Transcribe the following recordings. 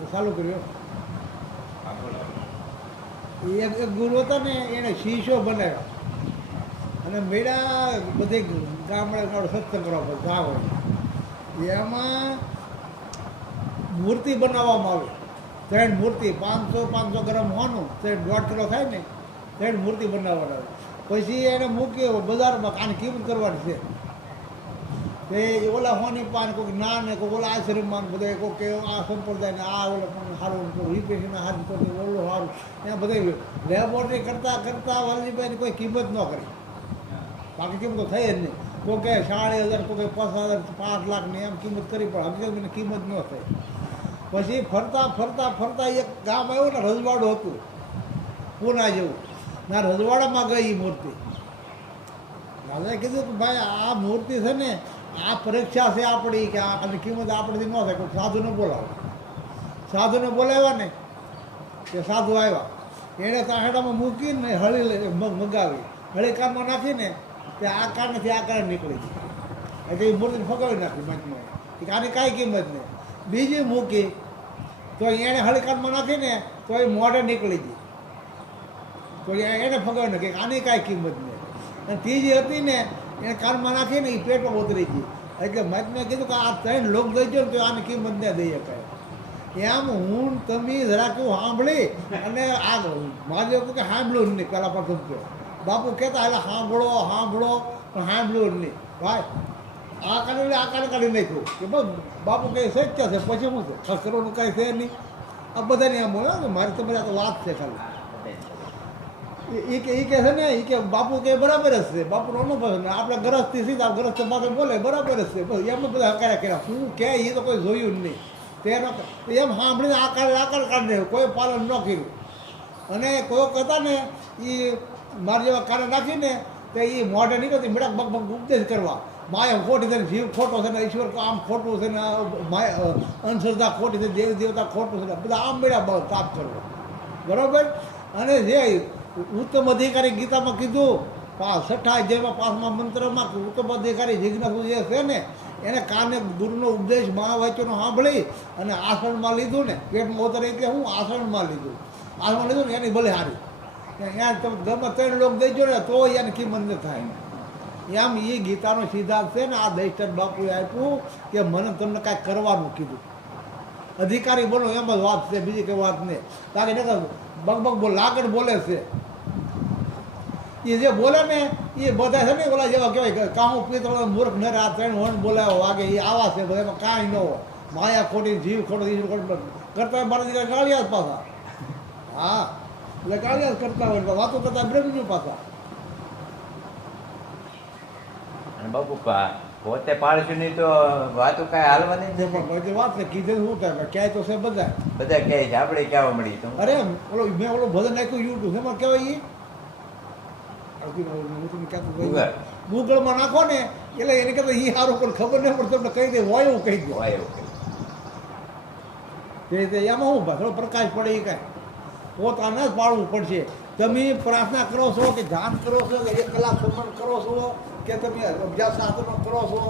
તો ચાલુ કર્યો. એક એક ગુરુ હતો ને એણે શીશો બનાવ્યો. અને મેળા બધે ગામડે ગામડે સત્સંગ કરવા ગાવ એમાં મૂર્તિ બનાવવામાં આવી. ત્રણ મૂર્તિ, પાંચસો પાંચસો ગ્રામ હોનું, ત્રણ દોઢ કિલો થાય ને, ત્રણ મૂર્તિ બનાવવાની. પછી એને મૂક્યો બજારમાં આની કિંમત કરવાની છે? તે ઓલા હોની પાન કોઈક ના ને કોઈક ઓલા આશ્રમમાં બધા કોઈક આ સંપ્રદાયને આ ઓલા પણ સારું રિપેશના હાથ કરતું ઓલું સારું ત્યાં બધા લેબોરેટરી કરતાં કરતાં વાલજીભાઈની કોઈ કિંમત ન કરી. બાકી કિંમત થઈ જ નહીં. કોઈ કહે સાડી હજાર કોઈ પાંચ હજાર, પાંચ લાખની એમ કિંમત કરી પણ હકીકતની કિંમત ન થઈ. પછી ફરતા ફરતા ફરતા એક ગામ આવ્યું ને રજવાડું હતું. પૂના જેવું. ના, રજવાડામાં ગઈ એ મૂર્તિ. દાદાએ કીધું કે ભાઈ, આ મૂર્તિ છે ને, આ પરીક્ષા છે આપણી કે આની કિંમત આપણેથી ન થાય, કોઈ સાધુને બોલાવો. સાધુને બોલાવ્યા ને, કે સાધુ આવ્યા. એણે તાહેડામાં મૂકીને હળી મગાવી. હળી કાનમાં નાખીને તે આ કારણથી આ કારણ નીકળી ગઈ. એટલે એ મૂર્તિને ફગાવી નાખી મચમાં કે આની કાંઈ કિંમત નહીં. બીજી મૂકી, તો એણે હળી કાનમાં નાખીને તો એ મોઢે નીકળી ગઈ. તો એને ફગાવી નાખી. આની કાંઈ કિંમત નહીં. અને ત્રીજી હતી ને, એને કાનમાં નાખીને એ પેટમાં ઉતરી ગઈ એટલે મેં કીધું કે આ ત્રણ લોક ગઈ ગયો ને તો આની કિંમત ન દઈ શકાય. એમ હું તમે જરાક સાંભળી અને આ મારે કહું કે સાંભળ્યું જ નહીં પહેલાં પણ ગમતો. બાપુ કહેતા એટલે સાંભળો સાંભળો. પણ સાંભળ્યું જ નહીં. ભાઈ, આ કાઢી આ કાઢી કાઢી નાખ્યું. કે બસ, બાપુ કંઈ સત્ય છે. પછી શું છે ખસરોનું કંઈ છે નહીં. આ બધાને આમ બોલો મારી તમારી આ તો વાત છે ખાલી. એ કે એ કે છે ને એ કે બાપુ કે બરાબર જ બાપુનો અનુભવ આપણે ગરજથી સીધા ગરજ માથે બોલે, બરાબર જ છે. બસ એમ બધા હકાર્યા કર્યા. શું કે એ તો કોઈ જોયું જ નહીં. તેનો એમ સાંભળીને આકાર આકાર કાઢી કોઈ પાલન ન કર્યું. અને કોઈક હતા ને એ મારા જેવા કાને નાખીને, તે એ મોઢે નીકળતી મેળા બગ બગ ઉપદેશ કરવા. માય ખોટી છે જીવ ખોટો છે ને, ઈશ્વર આમ ખોટું છે ને માય અંધશ્રદ્ધા ખોટી છે દેવી દેવતા ખોટું છે બધા આમ મેળા તાપ કરવા. બરાબર? અને જે ઉત્તમ અધિકારી ગીતામાં કીધું છઠ્ઠા જેમાં પાંચમા મંત્રમાં ઉત્તમ અધિકારી જિજ્ઞાસુ જે છે ને, એને કાને ગુરુનો ઉપદેશ મહાવાચ્યનો સાંભળી અને આસનમાં લીધું ને, પેટમાં ઉતરે એટલે હું આસનમાં લીધું. આસનમાં લીધું ને એની ભલે હારી. ત્યાં તમે ગમે ત્રણ લોક દેજો ને તો એને કિંમત ન થાય. એમ એ ગીતાનો સિદ્ધાંત છે ને, આ દૈષ્ટર બાપુએ આપ્યું કે મને તમને કાંઈક કરવાનું કીધું. અધિકારી બોલો, એમ જ વાત છે, બીજી કઈ વાત નહીં. કારણ કે બગબગ લાગડ બોલે છે. એ જે બોલે ને એ બધા છે ને ઓલા જેવા કહેવાય કામો પિત્તળ મૂર્ખ ન આ ત્રણ વણ બોલાવો વાગે એ આવા છે બધા એમાં કાંઈ ન હોય. માયા ખોટી જીવ ખોટો જીવ ખોટો કરતા મારા દીકરા ગાળિયા જ પાછા. હા એટલે ગાળિયા જ કરતા હોય વાતો કરતા બ્રહ્મનું પાછા. અને બાપુ પોતે પાડશું નહીં તો વાતો કાંઈ હાલવાની છે પણ વાત છે કીધે શું થાય ક્યાંય તો છે બધા બધા ક્યાંય છે આપણે ક્યાં મળી તો અરે ઓલો મેં ઓલો ભજન નાખ્યું યુટ્યુબ એમાં કહેવાય ઈ હું તમને ભાઈ નાખો ને એટલે એને કહેતા એ સારું પણ ખબર નહીં પડે તમને કહી દે હોય એવું કહી દો. હોય એવું. તે તે એમાં શું થોડો પ્રકાશ પડે એ કાંઈ. પોતાને જ પાડવું પડશે. તમે પ્રાર્થના કરો છો કે ધ્યાન કરો છો કે એક કલાક સમરણ કરો છો કે તમે અભ્યાસ સાધનો કરો છો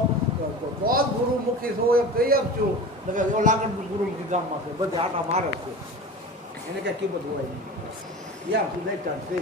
તો જ ગુરુમુખી છો એમ કહી આપજો. છો એવો લાગણ ગુરુમુખી ગામમાં છે બધે આટા મારે છે. એને કાંઈ કિંમત હોય નહીં. યા સુધે ચાલશે